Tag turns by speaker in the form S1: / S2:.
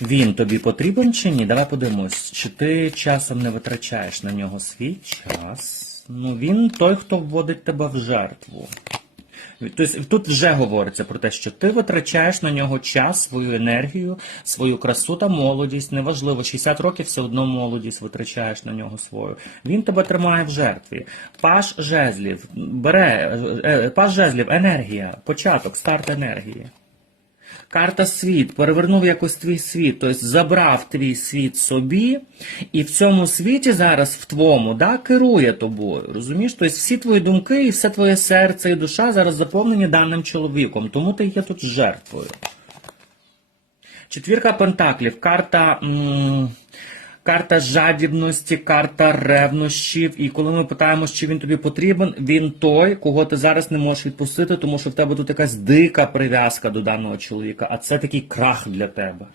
S1: Він тобі потрібен чи ні? Давай подивимось, чи ти часом не витрачаєш на нього свій час? Ну, він той, хто вводить тебе в жертву. Тобто тут вже говориться про те, що ти витрачаєш на нього час, свою енергію, свою красу та молодість. Неважливо, 60 років все одно молодість витрачаєш на нього свою. Він тебе тримає в жертві. Паш жезлів бере е, е, паш жезлів, енергія, початок, старт енергії. Карта світ перевернув якось твій світ, тобто забрав твій світ собі, і в цьому світі зараз в твоєму да, керує тобою. Розумієш? Тобто всі твої думки і все твоє серце і душа зараз заповнені даним чоловіком, тому ти є тут жертвою. Четвірка пентаклів, карта. М- Карта жадібності, карта ревнощів. І коли ми питаємо, чи він тобі потрібен, він той, кого ти зараз не можеш відпустити, тому що в тебе тут якась дика прив'язка до даного чоловіка, а це такий крах для тебе.